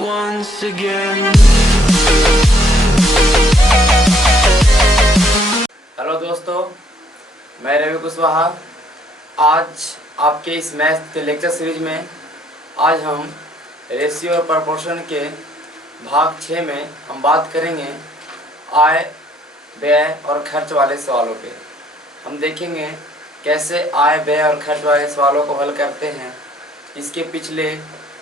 once again. Hello दोस्तों, मैं रवि कुशवाहा। आज आपके इस मैथ के लेक्चर सीरीज में आज हम रेशियो और प्रपोर्शन के भाग 6 में हम बात करेंगे आय, व्यय और खर्च वाले सवालों पे। हम देखेंगे कैसे आय, व्यय और खर्च वाले सवालों को हल करते हैं। इसके पिछले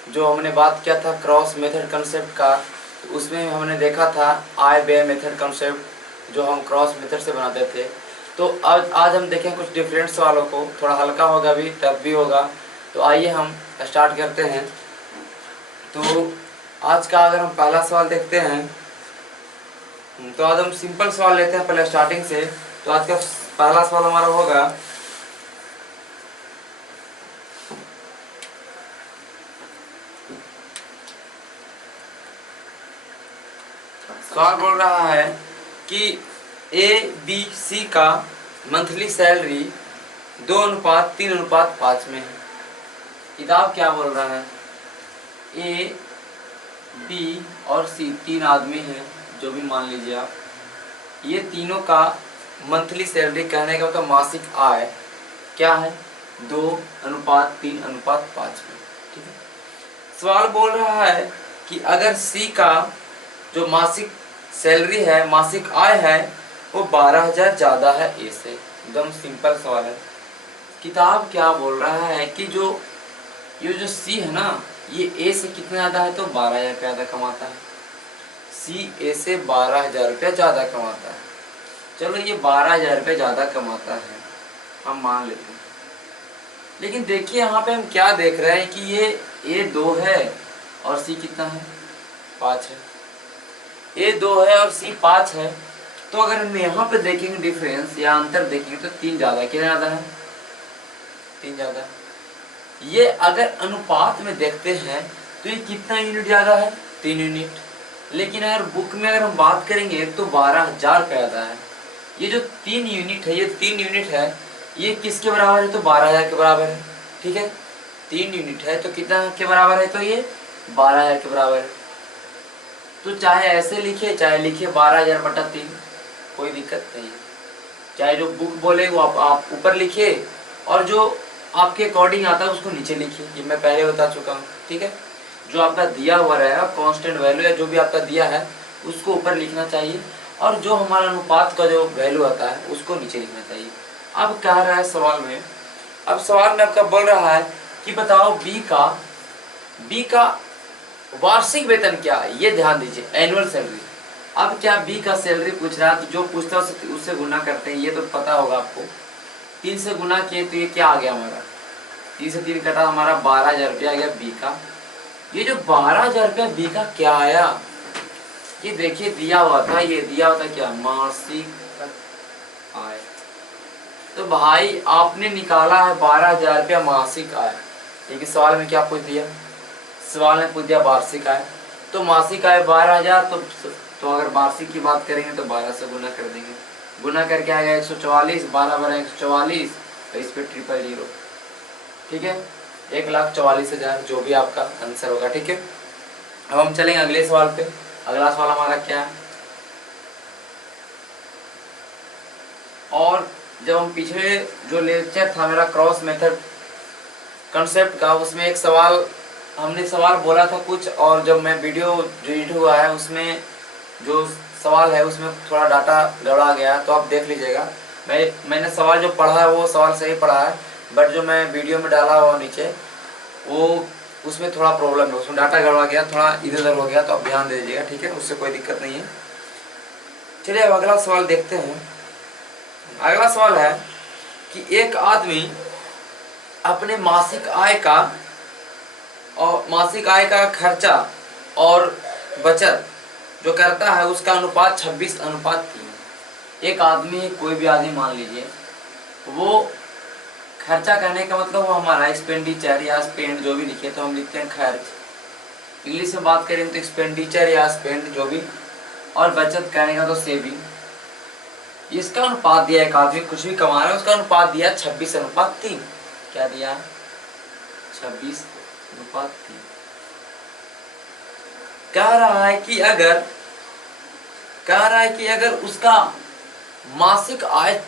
जो हमने बात किया था क्रॉस मेथड कंसेप्ट का, तो उसमें हमने देखा था आय व्यय मेथड कंसेप्ट जो हम क्रॉस मेथड से बनाते थे। तो आज हम देखें कुछ डिफरेंट सवालों को, थोड़ा हल्का होगा भी, टफ भी होगा। तो आइए हम स्टार्ट करते हैं। तो आज का अगर हम पहला सवाल देखते हैं, तो आज हम सिंपल सवाल लेते हैं पहले स्टार्टिंग से। तो आज का पहला सवाल हमारा होगा, सवाल बोल रहा है कि ABC का मंथली सैलरी 2:3:5 में है। किताब क्या बोल रहा है? A, B और C तीन आदमी हैं, जो भी मान लीजिए आप। ये तीनों का मंथली सैलरी, कहने का मतलब मासिक आय क्या है? 2:3:5 में। ठीक है। सवाल बोल रहा है कि अगर C का जो मासिक सैलरी है, मासिक आय है, वो 12,000 ज़्यादा है ए से। एकदम सिंपल सवाल है। किताब क्या बोल रहा है कि ये जो सी है ना, ये ए से कितना ज़्यादा है? तो 12,000 रुपया ज़्यादा कमाता है। सी ए से 12,000 रुपया ज़्यादा कमाता है। चलो, ये 12,000 रुपया ज़्यादा कमाता है, हम मान लेते हैं। लेकिन देखिए यहाँ पे हम क्या देख रहे हैं कि ये ए 2 है और सी कितना है? 5 है। ए 2 है और सी 5 है। तो अगर हम यहाँ पे देखेंगे डिफरेंस या अंतर देखेंगे तो 3 ज़्यादा। कितना ज़्यादा है? 3 ज़्यादा। ये अगर अनुपात में देखते हैं तो ये कितना यूनिट ज़्यादा है? 3 यूनिट। लेकिन अगर बुक में अगर हम बात करेंगे तो 12,000 रुपये ज़्यादा है। ये जो 3 यूनिट है, ये 3 यूनिट है, ये किसके बराबर है? तो 12,000 के बराबर है। ठीक है। 3 यूनिट है तो कितना के बराबर है? तो ये 12,000 के बराबर है। तो चाहे ऐसे लिखे, चाहे लिखे 12,000/3, कोई दिक्कत नहीं है। चाहे जो बुक बोले वो आप ऊपर लिखिए, और जो आपके अकॉर्डिंग आता है उसको नीचे लिखिए। ये मैं पहले बता चुका हूँ। ठीक है। जो आपका दिया हुआ रहेगा कांस्टेंट वैल्यू या जो भी आपका दिया है उसको ऊपर लिखना चाहिए, और जो हमारा अनुपात का जो वैल्यू आता है उसको नीचे लिखना चाहिए। अब कह रहा है सवाल में, अब सवाल में आपका बोल रहा है कि बताओ बी का वार्षिक वेतन क्या है? ये ध्यान दीजिए, एनुअल सैलरी। अब क्या बी का सैलरी पूछ रहा है, तो जो पूछता है उससे गुना करते हैं। ये तो पता होगा आपको। 3 से गुना किए तो ये क्या आ गया हमारा? 3 से 3 कटा, हमारा 12,000 रुपया आ गया बी का। ये जो 12,000 रुपया बी का क्या आया? ये देखिए दिया हुआ था, ये दिया हुआ था क्या? मासिक आय। तो भाई आपने निकाला है 12,000 रुपया मासिक आय। लेकिन सवाल में क्या पूछ दिया? सवाल में पूछ दिया वार्षिक आय। तो मासिक आय 12,000, तो अगर वार्षिक की बात करेंगे तो 12 से गुना कर देंगे। गुना करके आएगा 144, 12/144, तो इस पे 000। ठीक है। 1,44,000 जो भी आपका आंसर होगा। ठीक है। अब हम चलेंगे अगले सवाल पे। अगला सवाल हमारा क्या है? और जब हम पीछे जो लेक्चर था मेरा क्रॉस मेथड कंसेप्ट का, उसमें एक सवाल हमने सवाल बोला था कुछ, और जब मैं वीडियो जो एडिट हुआ है उसमें जो सवाल है उसमें थोड़ा डाटा गड़बड़ा गया, तो आप देख लीजिएगा। मैंने सवाल जो पढ़ा है वो सवाल सही पढ़ा है, बट जो मैं वीडियो में डाला हुआ नीचे वो उसमें थोड़ा प्रॉब्लम है, उसमें डाटा गड़बड़ा गया, थोड़ा इधर उधर हो गया, तो आप ध्यान दे दीजिएगा। ठीक है, उससे कोई दिक्कत नहीं है। चलिए अब अगला सवाल देखते हैं। अगला सवाल है कि एक आदमी अपने मासिक आय का खर्चा और बचत जो करता है उसका अनुपात 26:3। एक आदमी, कोई भी आदमी मान लीजिए, वो खर्चा कहने का मतलब वो हमारा एक्सपेंडिचर या स्पेंड जो भी लिखे तो हम लिखते हैं खर्च। इंग्लिश में बात करें तो एक्सपेंडिचर या स्पेंड जो भी, और बचत कहने का तो सेविंग। इसका अनुपात दिया, एक आदमी कुछ भी कमा रहा है उसका अनुपात दिया 26:3। क्या दिया? 26:3। कह रहा है कि अगर उसका मासिक आय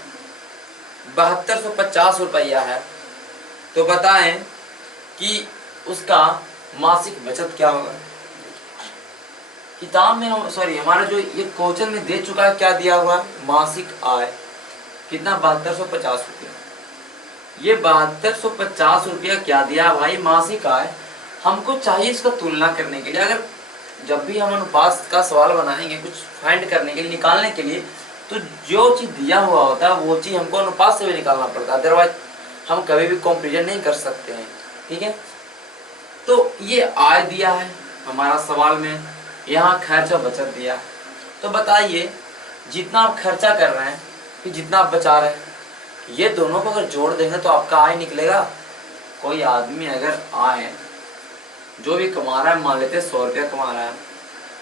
7250 रुपया है तो बताएं कि उसका मासिक बचत क्या होगा। किताब में हम हमारा जो ये क्वेश्चन में दे चुका है, क्या दिया हुआ है, मासिक आय कितना, 7250 रुपया। ये 7250 रुपया क्या दिया भाई, मासिक आय। हमको चाहिए इसका तुलना करने के लिए। अगर जब भी हम अनुपात का सवाल बनाएंगे कुछ फाइंड करने के लिए, निकालने के लिए, तो जो चीज दिया हुआ होता है वो चीज हमको अनुपात से भी निकालना पड़ता है, अदरवाइज हम कभी भी कंपेरिजन नहीं कर सकते हैं। ठीक है, तो ये आय दिया है हमारा सवाल में, यहाँ खर्च और बचत दिया है। तो बताइए जितना आप खर्चा कर रहे हैं फिर जितना आप बचा रहे हैं, ये दोनों को अगर जोड़ देंगे तो आपका आय निकलेगा। कोई आदमी अगर आय जो भी कमा रहा है, मान लेते 100 रुपया कमा रहा है,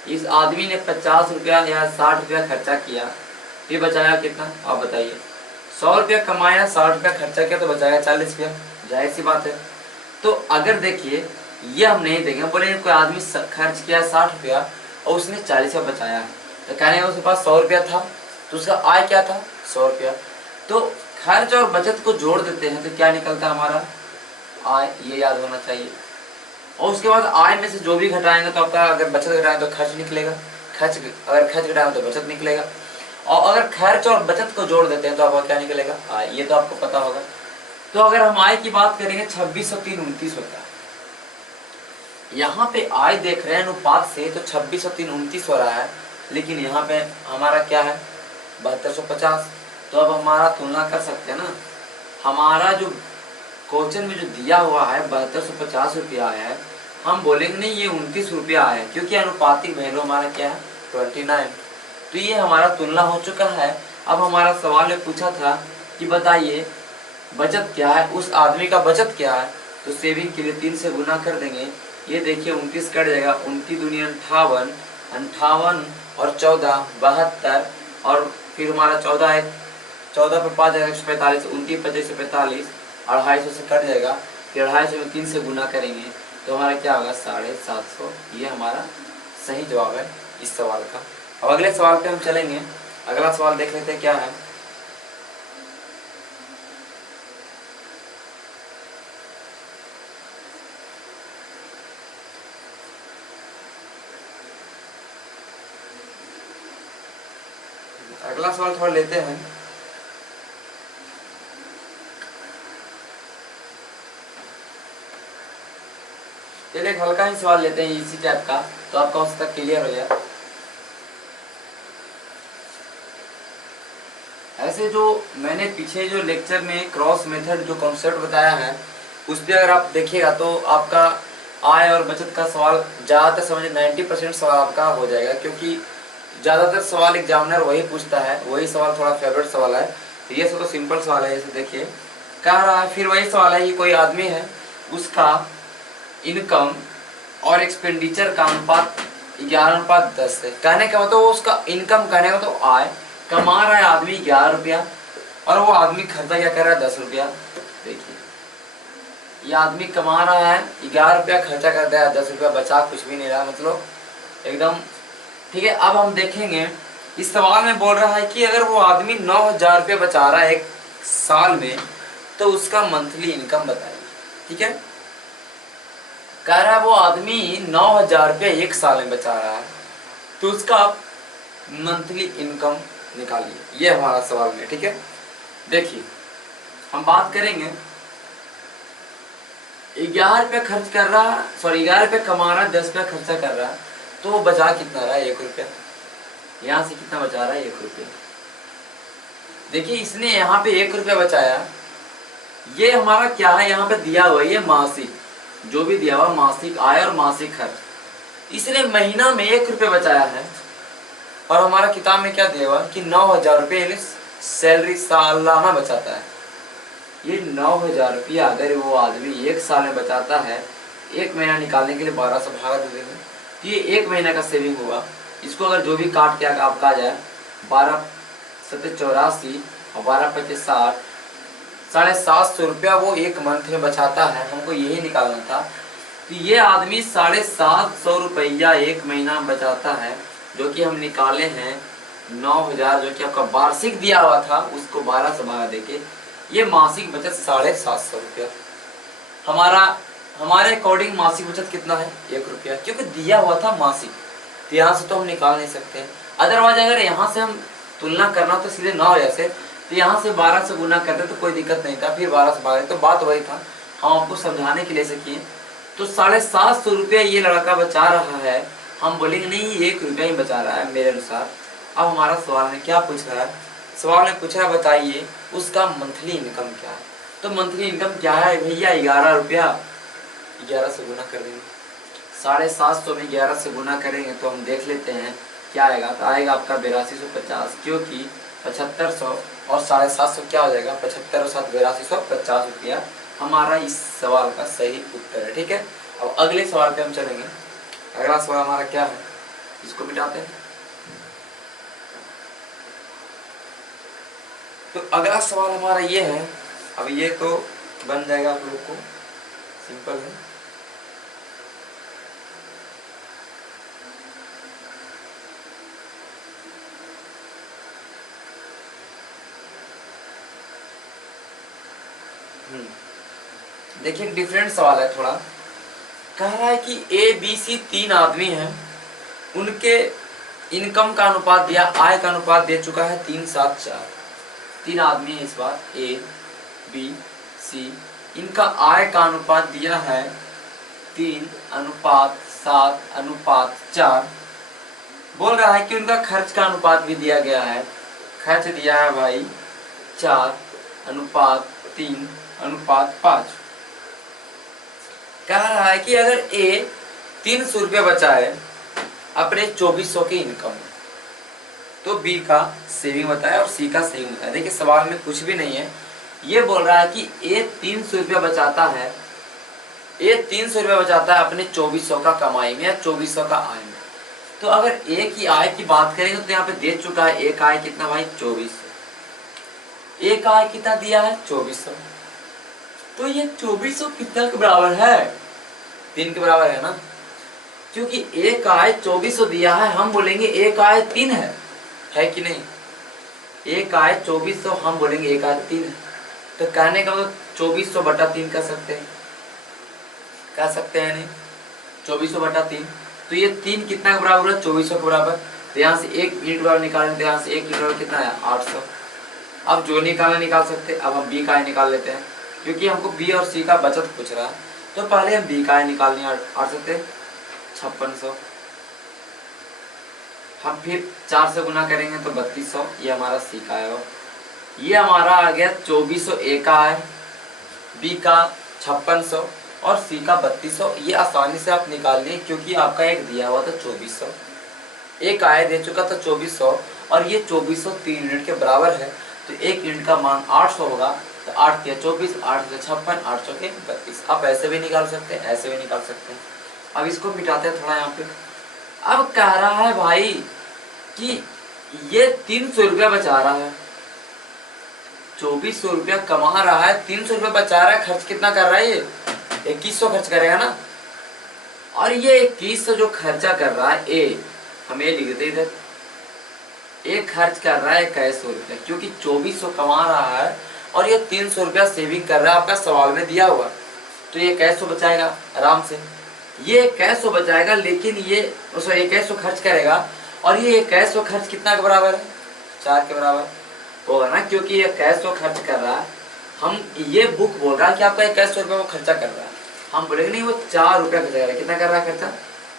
इस आदमी ने 50 रुपया या 60 रुपया खर्चा किया, फिर बचाया कितना, आप बताइए। 100 रुपया कमाया, 60 रुपया खर्चा किया, तो बचाएगा 40 रुपया, जाहिर सी बात है। तो अगर देखिए ये हम नहीं देंगे, बोले कोई आदमी खर्च किया 60 रुपया और उसने 40 रुपया बचाया, तो कहने उसके पास 100 रुपया था, तो उसका आय क्या था, 100 रुपया। तो खर्च और बचत को जोड़ देते हैं तो क्या निकलता है हमारा, आय। ये याद होना चाहिए। और उसके बाद आय में से जो भी घटाएंगे तो आपका, अगर बचत घटाएंगे तो खर्च निकलेगा, अगर खर्च घटाएंगे तो बचत निकलेगा, और अगर खर्च और बचत को जोड़ देते हैं तो आपका क्या निकलेगा, आय। ये तो आपको पता होगा। तो अगर हम आय की बात करेंगे 26 और 3 29 होता है। यहाँ पे आय देख रहे हैं अनुपात से, तो 26 और 3 29 हो रहा है, लेकिन यहाँ पे हमारा क्या है, 7250। तो अब हमारा तुलना कर सकते हैं ना, हमारा जो क्वेश्चन में जो दिया हुआ है 7250 रुपया आया है, हम बोलेंगे नहीं ये 29 रुपया आया है, क्योंकि अनुपातिक वैल्यू हमारा क्या है, 29। तो ये हमारा तुलना हो चुका है। अब हमारा सवाल में पूछा था कि बताइए बचत क्या है, उस आदमी का बचत क्या है, तो सेविंग के लिए 3 से गुना कर देंगे। ये देखिए 29 कट जाएगा, 29 दूनी 58, 58 और 14 72, और फिर हमारा 14 है, 14 पे 5 जाएगा 145, 29 25 45, 250 से कट जाएगा, फिर 250 में 3 से गुना करेंगे तो हमारा क्या होगा, 750। ये हमारा सही जवाब है इस सवाल का। अब अगले सवाल पे हम चलेंगे। अगला सवाल देख लेते हैं क्या है। अगला सवाल थोड़ा लेते हैं। चलिए एक हल्का ही सवाल लेते हैं इसी टाइप का, तो आपका उसका क्लियर हो जाए। ऐसे जो मैंने पीछे जो लेक्चर में क्रॉस मेथड जो कॉन्सेप्ट बताया है, उस पर अगर आप देखिएगा तो आपका आय और बचत का सवाल ज़्यादातर समझे 90% सवाल आपका हो जाएगा, क्योंकि ज़्यादातर सवाल एग्जामिनर वही पूछता है, वही सवाल थोड़ा फेवरेट सवाल है। तो ये सब तो सिंपल सवाल है। जैसे देखिए कह रहा है, फिर वही सवाल है कि कोई आदमी है, उसका इनकम और एक्सपेंडिचर का अनुपात 11:10 है। कहने का मतलब उसका इनकम, कहने का तो आय, कमा रहा है आदमी 11 रुपया और वो आदमी खर्चा क्या कर रहा है, 10 रुपया। देखिए ये आदमी कमा रहा है 11 रुपया, खर्चा कर रहा है 10 रुपया, बचा कुछ भी नहीं रहा, मतलब एकदम ठीक है। अब हम देखेंगे इस सवाल में बोल रहा है कि अगर वो आदमी 9000 रुपया बचा रहा है एक साल में, तो उसका मंथली इनकम बताइए। ठीक है, कह रहा है वो आदमी 9000 रुपया एक साल में बचा रहा है, तो उसका मंथली इनकम निकालिए। ये हमारा सवाल में। ठीक है, देखिए हम बात करेंगे 11 रुपया खर्च कर रहा, 11 रुपया कमा रहा है, 10 रुपया खर्चा कर रहा है, तो वो बचा कितना रहा है, 1 रुपया। यहाँ से कितना बचा रहा है, 1 रुपया। देखिए इसने यहाँ पे 1 रुपया बचाया। ये हमारा क्या है, यहाँ पे दिया हुआ है ये मासिक, जो भी दिया हुआ मासिक आय और मासिक खर्च। इसने महीना में 1 रुपया बचाया है, और हमारा किताब में क्या दिया हुआ कि 9000 रुपये सैलरी सालाना बचाता है। ये 9000 रुपया अगर वो आदमी एक साल में बचाता है, एक महीना निकालने के लिए 12 से भागा दे देंगे, तो ये एक महीने का सेविंग हुआ। इसको अगर जो भी काट के आपका आ जाए, 12 7 84 और 12 25 60, 750 रुपया वो एक मंथ में बचाता है। हमको यही निकालना था तो ये आदमी 750 रुपया एक महीना बचाता है, जो कि हम निकाले हैं 9000, जो कि आपका वार्षिक दिया हुआ था, उसको 12 से 12 देके ये मासिक बचत 750 रुपया। हमारे अकॉर्डिंग मासिक बचत कितना है? 1 रुपया, क्योंकि दिया हुआ था मासिक, तो यहाँ से तो हम निकाल नहीं सकते। अदरवाइज अगर यहाँ से हम तुलना करना तो सीधे 9 से, तो यहाँ से 12 से गुना करते तो कोई दिक्कत नहीं था, फिर 12 से 12, तो बात वही था, हम आपको समझाने के लिए से किए। तो 750 रुपया ये लड़का बचा रहा है, हम बोलेंगे नहीं 1 रुपया ही बचा रहा है मेरे अनुसार। अब हमारा सवाल में क्या पूछ रहा है? सवाल में पूछ रहा है बताइए उसका मंथली इनकम क्या है। तो मंथली इनकम क्या है भैया? 11 रुपया, 11 से गुना कर देंगे, 750 में 11 से गुना करेंगे तो हम देख लेते हैं क्या आएगा। तो आएगा आपका 8250, क्योंकि 7500 और 750 क्या हो जाएगा? 75 और 7 8250 रुपया हमारा इस सवाल का सही उत्तर है। ठीक है, अब अगले सवाल पे हम चलेंगे। अगला सवाल हमारा क्या है, इसको मिटाते हैं। तो अगला सवाल हमारा ये है, अब ये तो बन जाएगा आप लोग को, सिंपल है। देखिए डिफरेंट सवाल है थोड़ा। कह रहा है कि ABC 3 आदमी हैं, उनके इनकम का अनुपात दिया, आय का अनुपात दे चुका है 3-7-4। 3 आदमी है इस बार, ABC, इनका आय का अनुपात दिया है 3:7:4। बोल रहा है कि उनका खर्च का अनुपात भी दिया गया है, खर्च दिया है भाई 4:3:5। कह रहा है कि अगर A 300 रुपया बचाए अपने 2400 की इनकम, तो B का सेविंग बताया और C का सेविंग बताया। देखिए सवाल में कुछ भी नहीं है, ये बोल रहा है कि A 300 रुपया बचाता है, A 300 रुपया बचाता है अपने 2400 का कमाई में या 2400 का आय में। तो अगर A की आय की बात करेंगे तो यहाँ पे दे चुका है एक आय कितना भाई? 2400। एक आय कितना दिया है? 2400। तो ये 2400 कितना के बराबर है? 3 के बराबर है ना, क्योंकि एक आय 2400 दिया है, हम बोलेंगे एक आय 3 है कि नहीं? एक आय 2400, हम बोलेंगे एक आय 3 है। तो कहने का मतलब 2400/3 कर सकते हैं, कह सकते हैं नहीं? 2400/3, तो ये 3 कितना के बराबर है? 2400 के बराबर। तो यहाँ से 1 यूनिट बराबर निकालेंगे, तो यहाँ से 1 यूनिट बराबर कितना है? 800। अब जो निकालना निकाल सकते हैं। अब हम B का आय निकाल लेते हैं, क्योंकि हमको B और C का बचत पूछ रहा है, तो पहले हम B का आय निकालने 800 5600। हम फिर 4 से गुना करेंगे तो 3200, ये हमारा C का आएगा। ये हमारा आ गया 2400 A का आय, B का 5600 और C का 3200। ये आसानी से आप निकाल लिए, क्योंकि आपका एक दिया हुआ था 2400, एक आय दे चुका था 2400 और ये 2400 3 यूनिट के बराबर है, तो 1 यूनिट का मान 800 होगा। तो 8 या 24, 8 से 56, 800 के 32। आप ऐसे भी निकाल सकते हैं, ऐसे भी निकाल सकते हैं। अब इसको मिटाते हैं थोड़ा यहाँ पे। अब कह रहा है भाई कि ये 300 रुपया बचा रहा है, 2400 रुपया कमा रहा है, 300 रुपया बचा रहा है, खर्च कितना कर रहा है? ये 2100 खर्च करेगा ना। और ये 2100 जो खर्चा कर रहा है ए, हम ये लिख देते इधर, एक खर्च कर रहा है 2100 रुपया, क्योंकि 2400 कमा रहा है और ये 300 रुपया सेविंग कर रहा है, आपका सवाल में दिया हुआ। तो ये 2100 बचाएगा आराम से, ये 2100 बचाएगा, लेकिन ये 2100 खर्च करेगा और ये 2100 खर्च कितना के बराबर है? 4 के बराबर होगा ना, क्योंकि ये 2100 खर्च कर रहा है। हम ये बुक बोल रहा है कि आपका 2100 रुपया वो खर्चा कर रहा है, हम बोलेंगे नहीं वो 4 रुपया खर्चा कर रहा है। कितना कर रहा है खर्चा?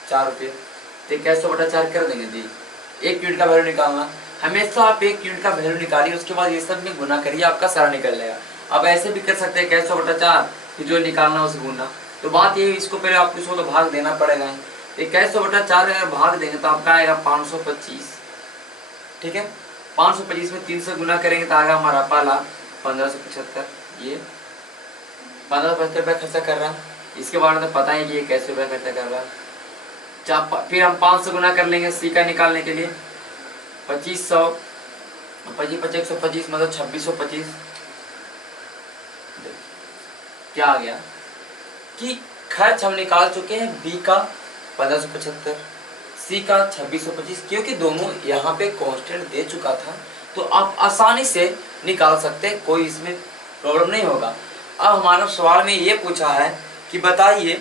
4 रुपये। तो 2100/4 कर देंगे दी। 1 यूनिट का वैल्यू निकालना, हमेशा आप 1 यूनिट का वैल्यू निकालिए, उसके बाद ये सब में गुना करिए, आपका सारा निकल जाएगा। अब ऐसे भी कर सकते हैं 2100/4 कि जो निकालना उसे गुना। तो बात ये, इसको पहले आपको इसको तो भाग देना पड़ेगा। 2100/4 अगर भाग देंगे तो आपका आएगा 525। ठीक है, 525 में 3 से गुना करेंगे तो आएगा हमारा पाला 1575। ये 1575 रुपया खर्चा कर रहा है, इसके बारे में पता है कि ये कैसे रुपया खर्चा कर रहा है। फिर हम 5 से गुना कर लेंगे C का निकालने के लिए, 2500, 25 मतलब 2625। क्या आ गया कि खर्च हम निकाल चुके हैं बी का 1575, सी का 2625, क्योंकि दोनों यहाँ पे कांस्टेंट दे चुका था तो आप आसानी से निकाल सकते हैं, कोई इसमें प्रॉब्लम नहीं होगा। अब हमारा सवाल में ये पूछा है कि बताइए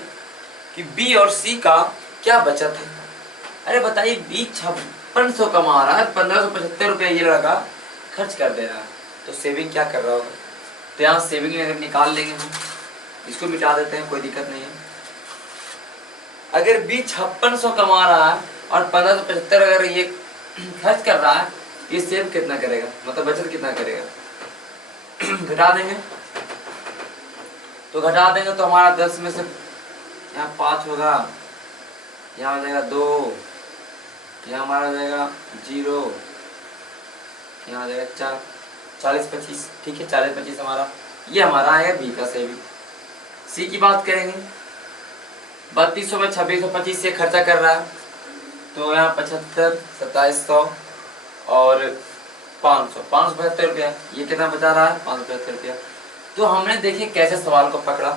कि बी और सी का क्या बचत है। अरे बताइए, बी 5600 कमा रहा है, 1575 रुपये ये लगा खर्च कर दे रहा है, तो सेविंग क्या कर रहा होगा। तो यहाँ सेविंग अगर निकाल लेंगे हम, इसको मिटा देते हैं, कोई दिक्कत नहीं है। अगर बी 5600 कमा रहा है और 1575 अगर ये खर्च कर रहा है, ये सेव कितना करेगा, मतलब बचत कितना करेगा। घटा देंगे तो हमारा 10 में से यहाँ 5 होगा, यहाँ हो जाएगा 2, यहाँ हमारा हो जाएगा 0, यहाँ हो जाएगा 4, 40-25, ठीक है। 40-25 हमारा ये हमारा आएगा बी का सेविंग। सी की बात करेंगे, 3200 में 2625 से खर्चा कर रहा है, तो यहाँ 75, 2700 और 575 रुपया, ये कितना बचा रहा है 575 रुपया। तो हमने देखिए कैसे सवाल को पकड़ा।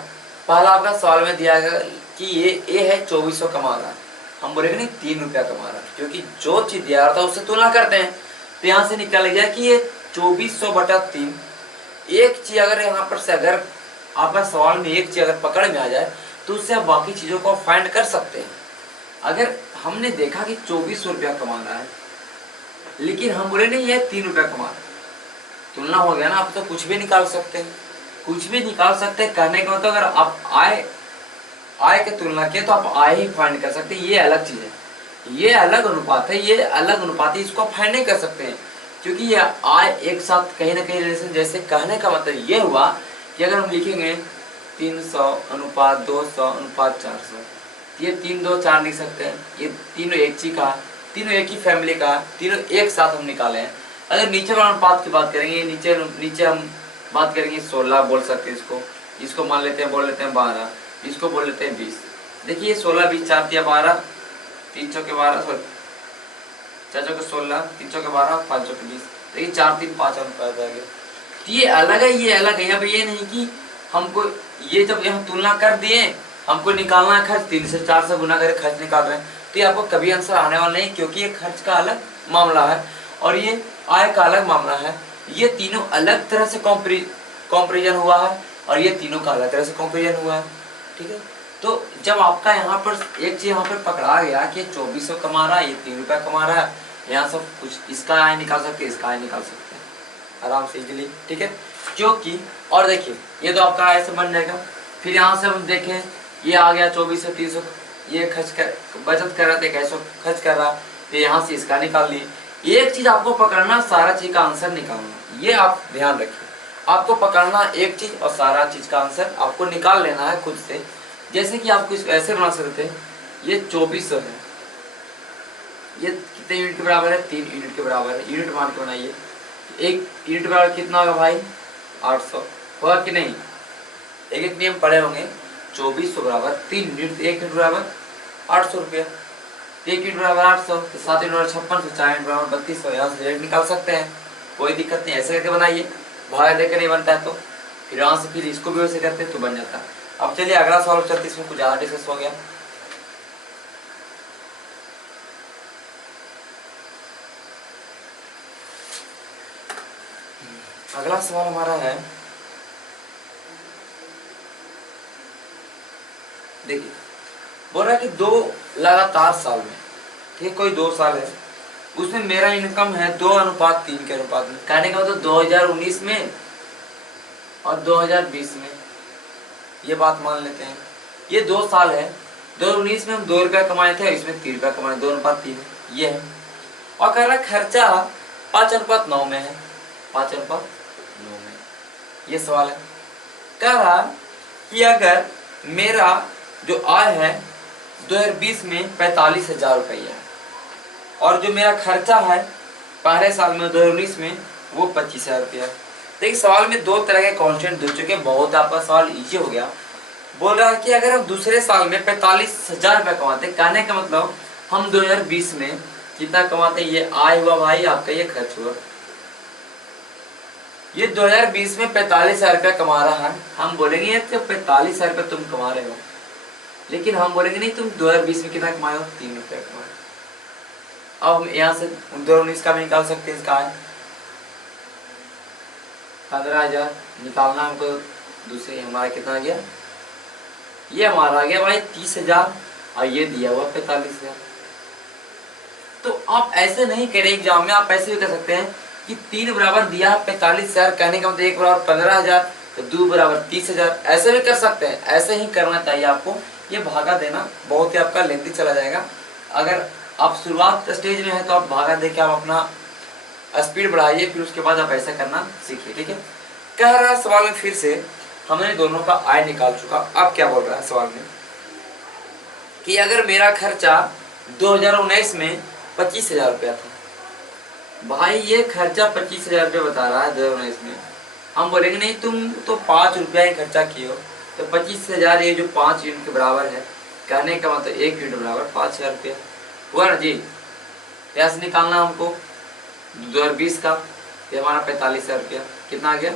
पहला आपका सवाल में दिया गया कि ये ए है 2400 कमा रहा है, हम बोलेंगे नहीं 3 रुपया कमा रहा है, क्योंकि जो चीज दिया रहा था उससे तुलना करते हैं। तो यहाँ से निकल गया कि ये 2400/3। एक चीज अगर यहाँ पर से अगर आपका सवाल में एक चीज अगर पकड़ में आ जाए तो उससे आप बाकी चीजों को फाइंड कर सकते हैं। अगर हमने देखा कि 2400 रुपया कमा रहा है, लेकिन हम बोले नहीं ये 3 रुपया कमा रहा है, तुलना हो गया ना। आप तो कुछ भी निकाल सकते हैं, कुछ भी निकाल सकते हैं। कहने का मतलब अगर आप आय की तुलना किए तो आप आय ही फाइंड कर सकते हैं, ये अलग चीज है, ये अलग अनुपात है, ये अलग अनुपात है, इसको फाइंड नहीं कर सकते हैं, क्योंकि ये आय एक साथ कहीं ना कहीं रिलेशन। जैसे कहने का मतलब ये हुआ कि अगर हम लिखेंगे 300:200:400, ये 3 2 4 लिख सकते हैं। ये तीनों एक चीज का, तीनों एक ही फैमिली का, तीनों एक साथ हम निकाले हैं। अगर नीचे वाला अनुपात की बात करेंगे, नीचे हम बात करेंगे 16 बोल सकते हैं इसको मान लेते हैं, बोल लेते हैं 12, इसको बोल लेते हैं 20। देखिए 16 20 4 दिया 12, 3 चौके 12, 4 चौके 16, 3 चौके 12, 5 चौके 20। देखिए 4 3 5 अनुपात आ गया। ये अलग है, ये अलग है। यहाँ पे ये नहीं कि हमको ये जब यहाँ तुलना कर दिए, हमको निकालना है खर्च, 3 से 4 से गुना करके खर्च निकाल रहे हैं, तो ये आपको कभी आंसर आने वाला नहीं, क्योंकि ये खर्च का अलग मामला है और ये आय का अलग मामला है। ये तीनों अलग तरह से कंपैरिजन हुआ है और ये तीनों का अलग तरह से कंपैरिजन हुआ है, ठीक है। तो जब आपका यहाँ पर एक चीज यहाँ पर पकड़ा गया कि 2400 कमा रहा है, ये 3 रुपया कमा रहा है, यहाँ सब कुछ इसका आय निकाल सकते हैं, इसका आय निकाल सकते हैं आराम से इजीली, ठीक है। क्योंकि और देखिए ये तो आपका आय से बन जाएगा। फिर यहाँ से हम देखें ये आ गया 2400 300, ये बचत कर रहा था, 150 खर्च कर रहा, तो यहाँ से इसका निकाल लिए। एक चीज आपको पकड़ना, सारा चीज का आंसर निकालना, ये आप ध्यान रखिए। आपको पकड़ना एक चीज और सारा चीज का आंसर आपको निकाल लेना है खुद से। जैसे कि आपको इसको ऐसे बना सकते हैं, ये 2400 है, ये कितने यूनिट के बराबर है, 3 यूनिट के बराबर है। यूनिट मान के बनाइए, 1 यूनिट बराबर कितना होगा भाई 800 होगा कि नहीं। एक एक नियम पढ़े होंगे। 2400 बराबर 3 यूनिट, 1 यूनिट बराबर 800 रुपया, 1 यूनिट बराबर 800, तो 7 यूनिट बराबर 5600, 4 यूनिट बराबर 3200। यहाँ से रेट निकाल सकते हैं, कोई दिक्कत नहीं। ऐसे करके बनाइए, भागा देकर नहीं बनता है तो फिर यहाँ से फिर इसको भी वैसे करते हैं तो बन जाता है। अब चलिए अगला सवाल चलते, इसमें कुछ ज़्यादा डिस्कस हो गया। अगला सवाल हमारा है, देखिए बोल रहा है कि 2 लगातार साल में, ठीक है, कोई 2 साल है, उसमें मेरा इनकम है 2:3 के अनुपात में। कहने का मतलब 2019 में और 2020 में, ये बात मान लेते हैं। ये 2 साल है, 2019 में हम 2 रुपया कमाए थे, इसमें 3 रुपया कमाए, 2:3 ये है। और कह रहा खर्चा 5:9 में है, 5:9 में, ये सवाल है। कह रहा कि अगर मेरा जो आय है 2020 में 45,000 रुपया है और जो मेरा खर्चा है पहले साल में 2019 में वो 25,000 रुपया है। देखिए सवाल में 2 तरह के कांस्टेंट दे चुके हैं, बहुत आपका सवाल इजी हो गया। बोल रहा है कि अगर हम दूसरे साल में 45,000 रुपया कमाते, कहने का मतलब हम 2020 में कितना कमाते, ये आय हुआ भाई आपका, ये खर्च हुआ। ये 2020 में 45,000 रुपया कमा रहा है, हम बोलेंगे ये तो 45,000 रुपया तुम कमा रहे हो, लेकिन हम बोलेंगे नहीं तुम 2020 में कितना कमाए हो, 3 रुपया कमाए। अब हम यहाँ से 2019 का भी निकाल सकते हैं, इसका है 15,000 निकालना हमको। दूसरे हमारा कितना आ गया, ये हमारा आ गया भाई 30,000 और ये दिया हुआ 45,000। तो आप ऐसे नहीं करें एग्जाम में, आप ऐसे भी कर सकते हैं कि 3 बराबर दिया 45,000, कहने का मतलब 1 बराबर 15,000 तो 2 बराबर 30,000, ऐसे भी कर सकते हैं। ऐसे ही करना चाहिए आपको। ये भागा देना बहुत ही आपका लेंथी चला जाएगा। अगर आप शुरुआत स्टेज में है तो आप भागा दे के आप अपना स्पीड बढ़ाइए, फिर उसके बाद आप ऐसा करना सीखिए, ठीक है। कह रहा है सवाल में फिर से, हमने दोनों का आय निकाल चुका। अब क्या बोल रहा है सवाल में कि अगर मेरा खर्चा 2019 में 25,000 रुपया था। भाई ये खर्चा 25,000 रुपया बता रहा है 2019 में। हम बोलेंगे नहीं तुम तो 5 रुपया ही खर्चा किए हो, तो 25,000 ये जो 5 यूनिट के बराबर है, कहने का मतलब 1 यूनिट बराबर 5,000 रुपया हुआ ना जी। कैसे निकालना हमको 2020 का, ये हमारा 45,000 रुपया कितना आ गया।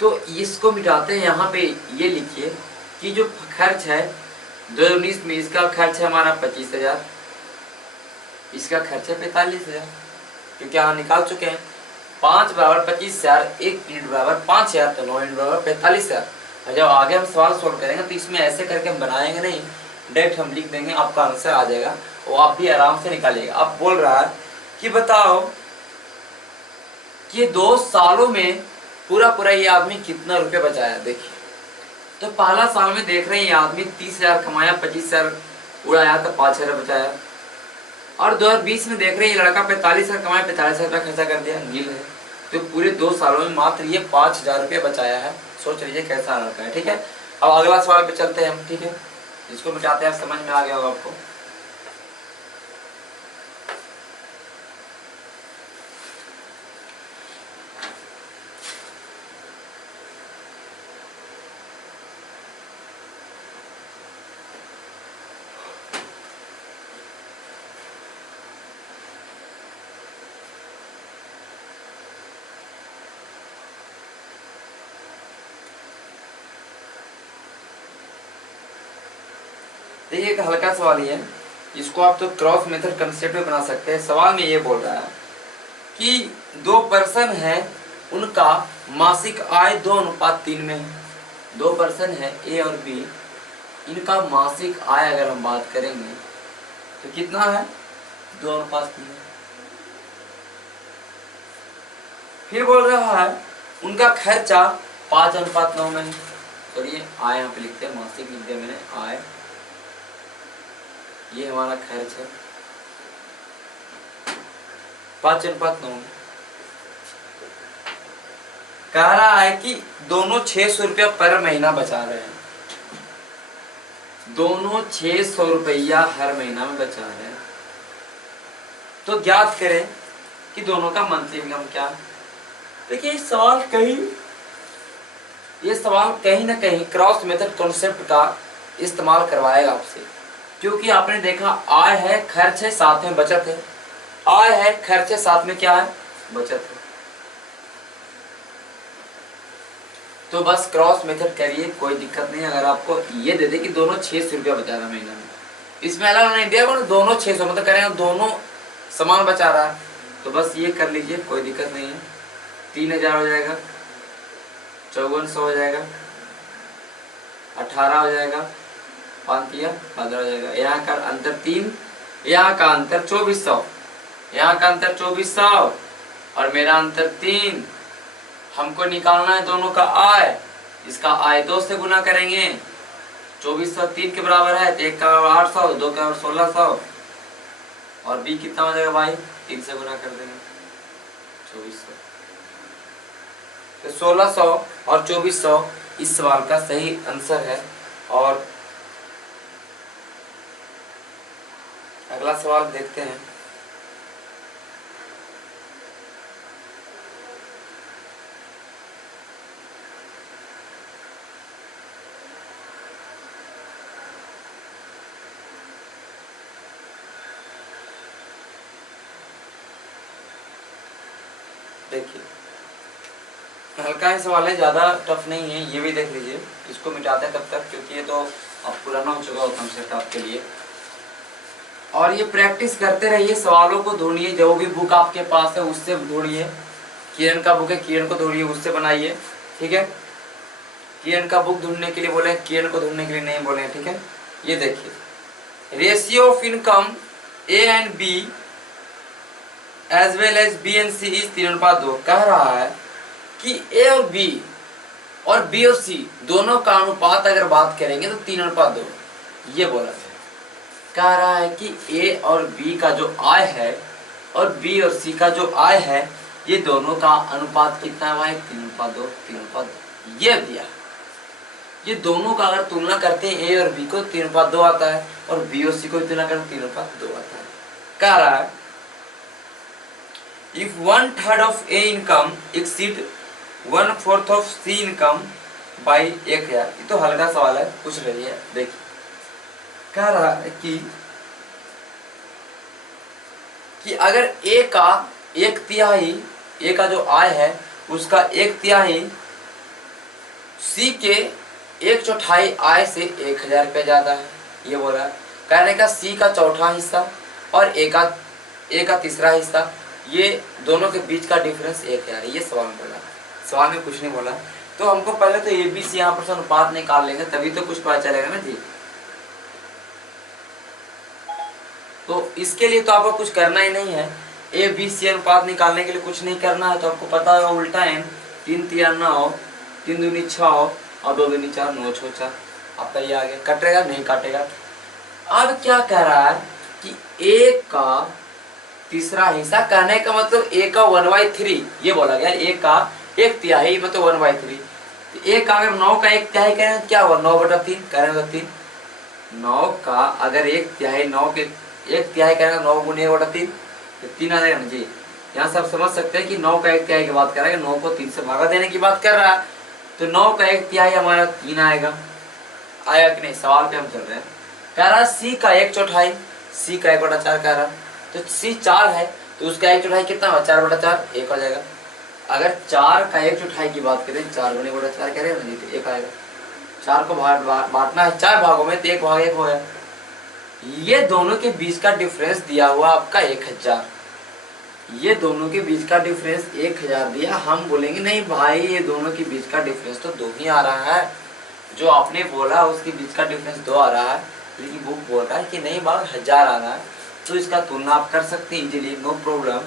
तो इसको मिटाते हैं, यहाँ पे ये लिखिए कि जो खर्च है 2019 में, इसका खर्च है हमारा 25,000, इसका खर्च है 45,000, क्योंकि यहाँ निकाल चुके हैं। 5 बराबर 25,000, 1 यूनिट बराबर 5,000, तो 9 यूनिट बराबर 45,000। और जब आगे हम सवाल सोल्व करेंगे तो इसमें ऐसे करके हम बनाएंगे नहीं, डायरेक्ट हम लिख देंगे, आपका आंसर आ जाएगा, वो आप भी आराम से निकालिएगा। अब बोल रहा है कि बताओ कि 2 सालों में पूरा पूरा ये आदमी कितना रुपया बचाया। देखिए तो पहला साल में देख रहे हैं ये आदमी 30,000 कमाया, 25,000 उड़ाया तो 5,000 बचाया। और 2020 में देख रहे हैं ये लड़का 45,000 कमाया, 45,000 रुपया खर्चा कर दिया, नील है। तो पूरे 2 सालों में मात्र ये 5,000 रुपया बचाया है। सोच लीजिए कैसा लड़का है, ठीक है। अब अगला सवाल पे चलते हैं हम, ठीक है। इसको मिटाते हैं, समझ में आ गया होगा आपको। देखिए एक हल्का सवाल ही है, इसको आप तो क्रॉस मेथड कंसेप्ट में बना सकते हैं। सवाल में ये बोल रहा है कि 2 पर्सन है, उनका मासिक आय 2:3 में है। 2 पर्सन है ए और बी, इनका मासिक आय अगर हम बात करेंगे तो कितना है 2:3। फिर बोल रहा है उनका खर्चा 5:9 में है। और ये आय यहाँ पे लिखते हैं, मासिक लिख दिया मैंने आय, ये हमारा खर्च है 5:9 में। कह रहा है कि दोनों 600 रुपया पर महीना बचा रहे हैं, दोनों 600 रुपया हर महीना में बचा रहे हैं। तो ज्ञात करें कि दोनों का मंथली इनकम क्या है। देखिए ये सवाल कहीं ना कहीं क्रॉस मेथड कॉन्सेप्ट का इस्तेमाल करवाएगा आपसे, क्योंकि आपने देखा आय है, खर्च है, साथ में बचत है। आय है, खर्च है, साथ में क्या है, बचत है। तो बस क्रॉस मेथड करिए, कोई दिक्कत नहीं। अगर आपको ये दे दे कि दोनों 600 रुपया बचा रहा है महीना में, इसमें अलग नहीं दिया दोनों 600, मतलब करेंगे दोनों समान बचा रहा है, तो बस ये कर लीजिए, कोई दिक्कत नहीं है। 3,000 हो जाएगा, 5400 हो जाएगा, 18 हो जाएगा, 5 15 हो जाएगा। यहाँ का अंतर 3, यहाँ का अंतर 2400, यहाँ का अंतर 2400 और मेरा अंतर 3। हमको निकालना है दोनों का आय, इसका आय 2 से गुना करेंगे, 2400 3 के बराबर है, तो 1 का 800, 2 का 1600 और बी कितना हो जाएगा भाई, 3 से गुना कर देंगे 2400। तो 1600 और 2400 इस सवाल का सही आंसर है। और अगला सवाल देखते हैं। देखिए हल्का ही सवाल है, ज़्यादा टफ नहीं है, ये भी देख लीजिए। इसको मिटाते हैं तब तक, क्योंकि ये तो अब पुराना हो चुका होता है आपके लिए। और ये प्रैक्टिस करते रहिए, सवालों को ढूंढिए, जो भी बुक आपके पास है उससे ढूंढिए। किरण का बुक है, किरण को ढूंढिए, उससे बनाइए, ठीक है। किरण का बुक ढूंढने के लिए बोले, किरण को ढूंढने के लिए नहीं बोले, ठीक है। ये देखिए, ratio of income A and B as well as B and C is 3:2। कह रहा है कि ए और बी और सी दोनों का अनुपात अगर बात करेंगे तो 3:2, ये बोला था। कह रहा है कि ए और बी का जो आय है और बी और सी का जो आय है, ये दोनों का अनुपात कितना है? 3:2, 3:2 ये दिया। ये दोनों का अगर तुलना करते हैं, ए और बी को 3:2 आता है और बी और सी को तुलना करते 3:2 आता है। कह रहा है if 1/3 of A income exceed 1/4 of C income by 1000। ये तो हल्का सवाल है, पूछ रही है, देखिए। कह रहा है कि अगर ए का 1/3, ए का जो आय है उसका 1/3 सी के 1/4 आय से 1000 रुपये ज्यादा है, ये बोला है। कहने का सी का चौथा हिस्सा और ए का तीसरा हिस्सा, ये दोनों के बीच का डिफरेंस 1000 है, ये सवाल में बोला। सवाल में कुछ नहीं बोला, तो हमको पहले तो ए बी सी यहाँ पर अनुपात निकाल लेंगे, तभी तो कुछ पता चलेगा ना जी। तो इसके लिए तो आपको कुछ करना ही नहीं है, ए बी सी अनुपात निकालने के लिए कुछ नहीं करना है। तो आपको पता है उल्टा एन, 3×3 9, 3×2 6 और 2×2 4, 9 6 4। आपका ये आगे कटेगा, नहीं काटेगा। अब क्या कह रहा है कि ए का तीसरा हिस्सा, कहने का मतलब ए का 1/3, ये बोला गया। ए का 1/3 मतलब 1/3। ए का अगर 9 का 1/3 करें क्या होगा? 9/3 करेंगे तो 3। 9 का अगर 1/3, 9 के 1/3 करेंगे 9 × 1/3 तो 3 आ जाएगा ना जी। यहाँ से आप समझ सकते हैं कि 9 का 1/3 की बात कर रहा है, 9 को 3 से भागा देने की बात कर रहा है। तो 9 का 1/3 हमारा 3 आएगा। आया कि नहीं? सवाल पे हम चल रहे हैं। कह रहा है सी का 1/4, सी का 1/4 कह रहा है, तो सी 4 है तो उसका 1/4 कितना होगा? 4/4, 1 हो जाएगा। अगर 4 का 1/4 की बात करें, 4 × 1/4 करें ना जी, तो 1 आएगा। 4 को बांटना है 4 भागों में, तो 1 भाग 1 हो गया। ये दोनों के बीच का डिफरेंस दिया हुआ आपका 1000। ये दोनों के बीच का डिफरेंस 1000 दिया। हम बोलेंगे नहीं भाई, ये दोनों के बीच का डिफरेंस तो 2 ही आ रहा है। जो आपने बोला उसके बीच का डिफरेंस 2 आ रहा है, लेकिन बुक बोल रहा है कि नहीं बात 1000 आ रहा है। तो इसका तुलना आप कर सकते हैं इजीली, नो प्रॉब्लम।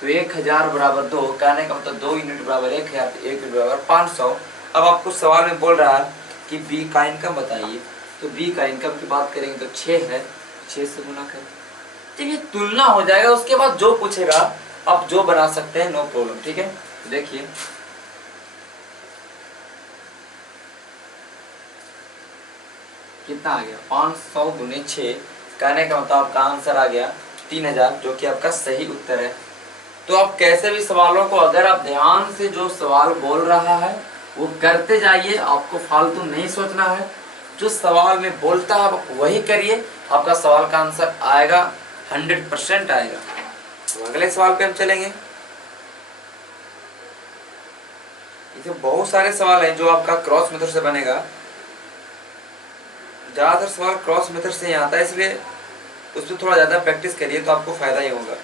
तो 1000 बराबर 2, कहने का मतलब 2 यूनिट बराबर 1000, तो 1 यूनिट बराबर 500। अब आपको सवाल में बोल रहा है कि बी का इनकम बताइए, तो बी का इनकम की बात करेंगे तो 6 है, 6 से गुना करें, तो ये तुलना हो जाएगा। उसके बाद जो पूछेगा आप जो बना सकते हैं, नो प्रॉब्लम, ठीक है। देखिए कितना आ गया? 500 × 6, कहने का मतलब आपका आंसर आ गया 3000, जो कि आपका सही उत्तर है। तो आप कैसे भी सवालों को, अगर आप ध्यान से जो सवाल बोल रहा है वो करते जाइए, आपको फालतू नहीं सोचना है। जो सवाल में बोलता है आप वही करिए, आपका सवाल का आंसर आएगा, 100% आएगा। तो अगले सवाल पे हम चलेंगे। इसे बहुत सारे सवाल हैं जो आपका क्रॉस मेथड से बनेगा। ज़्यादातर सवाल क्रॉस मेथड से ही आता है, इसलिए उस पर थोड़ा ज़्यादा प्रैक्टिस करिए तो आपको फायदा ही होगा।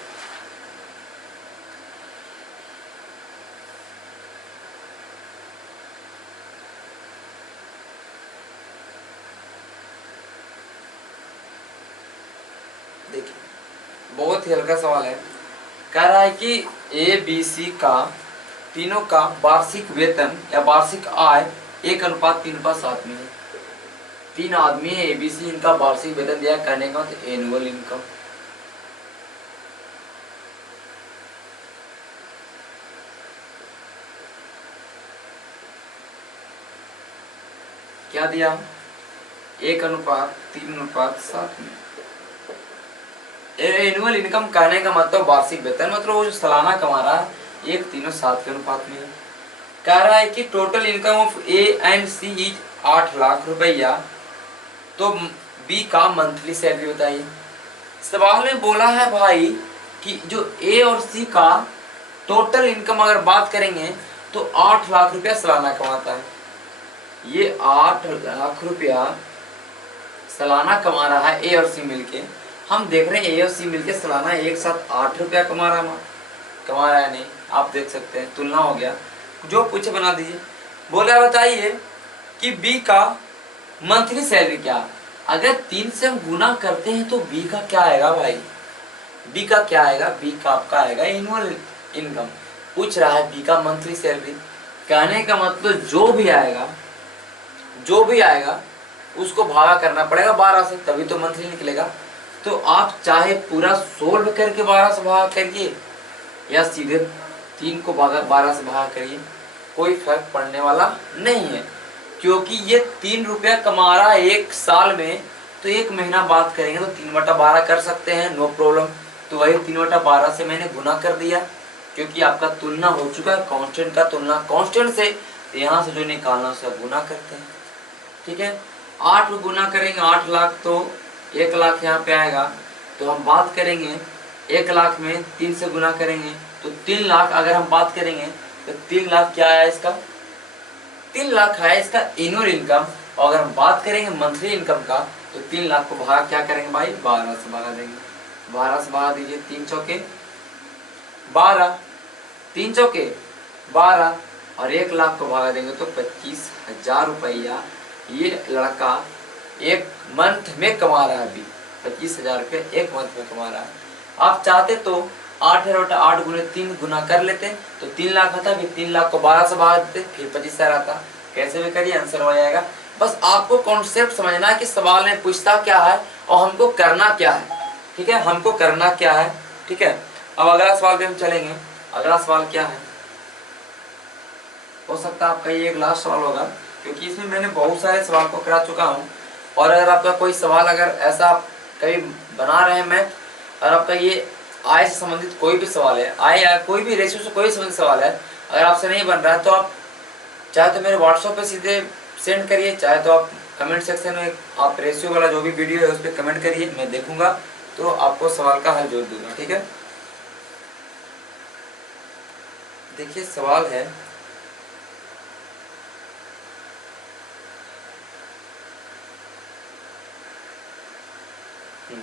देखिए बहुत ही हल्का सवाल है। कह रहा है कि ए बी सी का तीनों का वार्षिक वेतन या वार्षिक आय 1:3:7 में है। 3 आदमी है, एबीसी, इनका वार्षिक वेतन दिया, कहने का मतलब एनुअल इनकम। क्या दिया? 1:3:7 में। एनुअल इनकम कहने का मतलब वार्षिक वेतन, मतलब वो जो सालाना कमा रहा है 1:3:7 के अनुपात में है। कह रहा है कि total income of A and C is 8 lakh रुपया, तो बी का मंथली सैलरी बताइए। सवाल में बोला है भाई कि जो ए और सी का टोटल इनकम अगर बात करेंगे तो तो 8 लाख रुपया सालाना कमाता है। ये 8 लाख रुपया सालाना कमा रहा है ए और सी मिलके। हम देख रहे हैं ए और सी मिलके सालाना एक साथ 8 रुपया कमा रहा है नहीं, आप देख सकते हैं, तुलना हो गया। जो पूछे बना दीजिए। बोला बताइए कि बी का मंथली सैलरी क्या। अगर 3 से हम गुना करते हैं तो बी का क्या आएगा भाई, बी का क्या आएगा, बी का आपका आएगा एनुअल इनकम। पूछ रहा है बी का मंथली सैलरी, कहने का मतलब जो भी आएगा उसको भागा करना पड़ेगा 12 से, तभी तो मंथली निकलेगा। तो आप चाहे पूरा सोल्व करके 12 से भागा करिए या सीधे 3 को 12 से भागा करिए, कोई फर्क पड़ने वाला नहीं है, क्योंकि ये 3 रुपया कमा रहा है एक साल में, तो एक महीना बात करेंगे तो 3/12 कर सकते हैं, नो प्रॉब्लम। तो वही 3/12 से मैंने गुना कर दिया, क्योंकि आपका तुलना हो चुका है कांस्टेंट का, तुलना कांस्टेंट से, तो यहाँ से जो निकालना उसे गुना करते हैं। ठीक है, 8 गुना करेंगे 8 लाख, तो 1 लाख यहाँ पे आएगा। तो हम बात करेंगे 1 लाख में 3 से गुना करेंगे तो 3 लाख। अगर हम बात करेंगे तो 3 लाख क्या आया इसका, 3 लाख है इसका एनुअल इनकम। और अगर हम बात करेंगे मंथली इनकम का तो 3 लाख को भागा क्या करेंगे भाई, 12 से भागा देंगे। 12 से भागा दीजिए, 3 चौके 12, 3 चौके 12, और 1 लाख को भागा देंगे तो 25,000 रुपया ये लड़का एक मंथ में कमा रहा है। अभी 25,000 रुपये एक मंथ में कमा रहा है। आप चाहते तो 8 गुने 3 गुना कर लेते तो 3 लाख आता, फिर 3 लाख को 12 से भाग देते, फिर 25,000 आता। कैसे भी करिए आंसर हो जाएगा। बस आपको कॉन्सेप्ट समझना है कि सवाल में पूछता क्या है और हमको करना क्या है। ठीक है, हमको करना क्या है। ठीक है, अब अगला सवाल पे हम चलेंगे। अगला सवाल क्या है, हो सकता है आपका ये एक लास्ट सवाल होगा, क्योंकि इसमें मैंने बहुत सारे सवाल को करा चुका हूँ। और अगर आपका कोई सवाल अगर ऐसा कभी बना रहे हैं मैथ, और आपका ये आय से संबंधित कोई भी सवाल है, आय या कोई भी रेशियो से कोई संबंधित सवाल है, अगर आपसे नहीं बन रहा है तो आप चाहे तो मेरे व्हाट्सएप पे सीधे सेंड करिए, चाहे तो आप कमेंट सेक्शन में आप रेशियो वाला जो भी वीडियो है उस पर कमेंट करिए, मैं देखूंगा तो आपको सवाल का हल जोड़ दूंगा। ठीक है, देखिए सवाल है,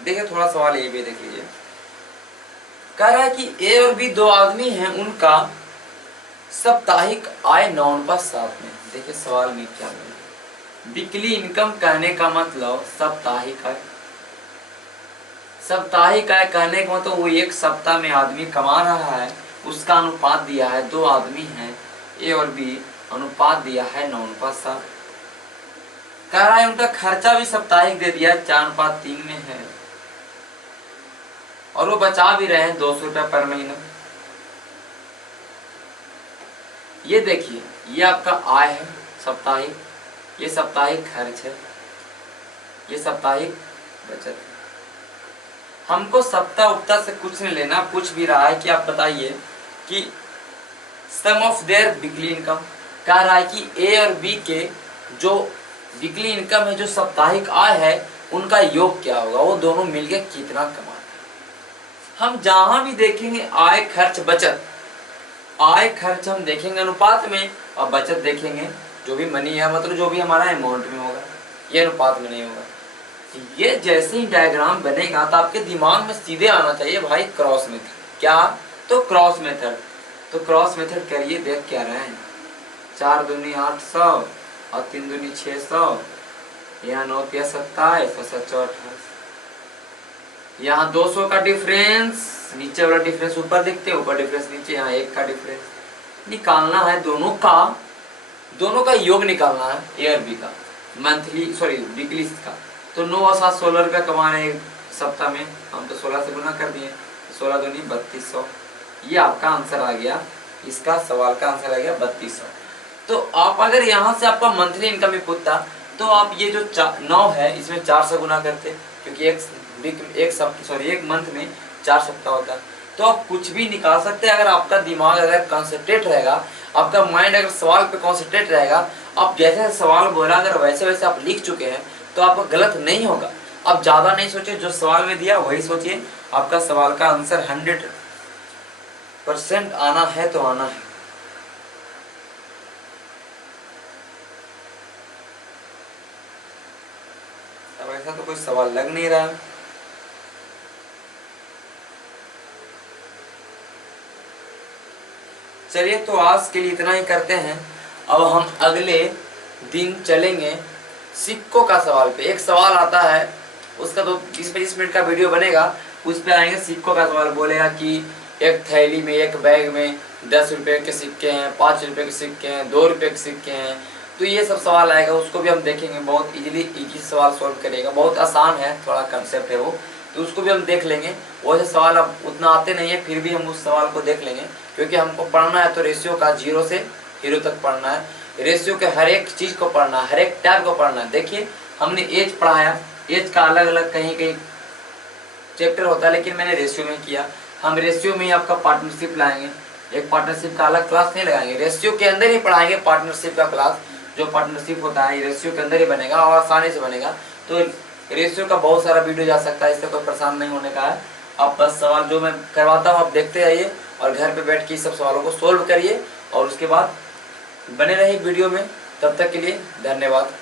देखिए थोड़ा सवाल ये भी देख लीजिए। कह रहा है कि ए और बी 2 आदमी हैं, उनका साप्ताहिक आय 9:7 में। देखिए सवाल में क्या है, वीकली इनकम कहने का मतलब साप्ताहिक आय। साप्ताहिक आय कहने का मतलब वो एक सप्ताह में आदमी कमा रहा है, उसका अनुपात दिया है 2 आदमी हैं ए और बी, अनुपात दिया है 9:7। कह रहा है उनका खर्चा भी साप्ताहिक दे दिया है 4:3 में है, और वो बचा भी रहे हैं 200 रुपया पर महीना। ये देखिए, ये आपका आय है साप्ताहिक, ये साप्ताहिक खर्च है, ये साप्ताहिक बचत है। हमको सप्ताह उपता से कुछ नहीं लेना। पूछ भी रहा है कि आप बताइए कि सम ऑफ देयर वीकली इनकम। कह रहा है कि ए और बी के जो वीकली इनकम है, जो साप्ताहिक आय है, उनका योग क्या होगा, वो दोनों मिलके कितना कमाते हैं। हम जहां भी देखेंगे आय खर्च बचत, आय खर्च हम देखेंगे अनुपात में, और बचत देखेंगे जो भी मनी है, मतलब जो भी हमारा अमाउंट में होगा, ये अनुपात में नहीं होगा। ये जैसे ही डायग्राम बनेगा तो आपके दिमाग में सीधे आना चाहिए भाई क्रॉस मेथड। क्या, तो क्रॉस मेथड। तो क्रॉस मेथड करिए, देख क्या रहे हैं, 4 दूनी 800 और 3 दूनी 600, यहाँ 9 तिया 27 और 7 28, यहाँ 200 का डिफरेंस, नीचे वाला डिफरेंस ऊपर दिखते हैं, ऊपर डिफरेंस नीचे, यहाँ 1 का डिफरेंस निकालना है। दोनों का योग निकालना है, ए और बी का मंथली सॉरी वीकली का। तो 9 और 7 16 रुपया कमा रहे हैं सप्ताह में, हम तो 16 से गुना कर दिए, 16 दूनी 3200। ये आपका आंसर आ गया, इसका सवाल का आंसर आ गया 3200। तो आप अगर यहाँ से आपका मंथली इनकम में पूछता तो आप ये जो 9 है इसमें 4 से गुना करते, क्योंकि एक मंथ में 4 सप्ताह होता है। तो आप कुछ भी निकाल सकते हैं अगर आपका दिमाग अगर कॉन्सेंट्रेट रहेगा, आपका माइंड अगर सवाल पे कॉन्सेंट्रेट रहेगा, आप जैसे सवाल बोला अगर वैसे वैसे आप लिख चुके हैं तो आपका गलत नहीं होगा। आप ज़्यादा नहीं सोचिए, जो सवाल में दिया वही सोचिए, आपका सवाल का आंसर 100% आना है तो आना है। ऐसा तो कोई सवाल लग नहीं रहा। चलिए तो आज के लिए इतना ही करते हैं। अब हम अगले दिन चलेंगे सिक्कों का सवाल पे। एक सवाल आता है, उसका तो 20-25 मिनट का वीडियो बनेगा, उस पे आएंगे सिक्कों का सवाल। बोलेगा कि एक थैली में, एक बैग में 10 रुपये के सिक्के हैं, 5 रुपये के सिक्के हैं, 2 रुपये के सिक्के हैं, तो ये सब सवाल आएगा, उसको भी हम देखेंगे। बहुत इजी सवाल सॉल्व करेगा, बहुत आसान है, थोड़ा कंसेप्ट है वो, तो उसको भी हम देख लेंगे। वैसे सवाल अब उतना आते नहीं है, फिर भी हम उस सवाल को देख लेंगे, क्योंकि हमको पढ़ना है तो रेशियो का 0 से हीरो तक पढ़ना है। रेशियो के हर एक चीज़ को पढ़ना है, हर एक टैब को पढ़ना है। देखिए हमने एज पढ़ाया, एज का अलग अलग कहीं कहीं चैप्टर होता है, लेकिन मैंने रेशियो में किया। हम रेशियो में ही आपका पार्टनरशिप लाएंगे, एक पार्टनरशिप का अलग क्लास नहीं लगाएंगे, रेशियो के अंदर ही पढ़ाएंगे पार्टनरशिप का क्लास। जो पार्टनरशिप होता है रेशियो के अंदर ही बनेगा और आसानी से बनेगा। तो रेशियो का बहुत सारा वीडियो जा सकता है, इससे कोई परेशान नहीं होने का है। आप बस सवाल जो मैं करवाता हूँ आप देखते जाइए और घर पे बैठ के सब सवालों को सोल्व करिए और उसके बाद बने रहिए वीडियो में। तब तक के लिए धन्यवाद।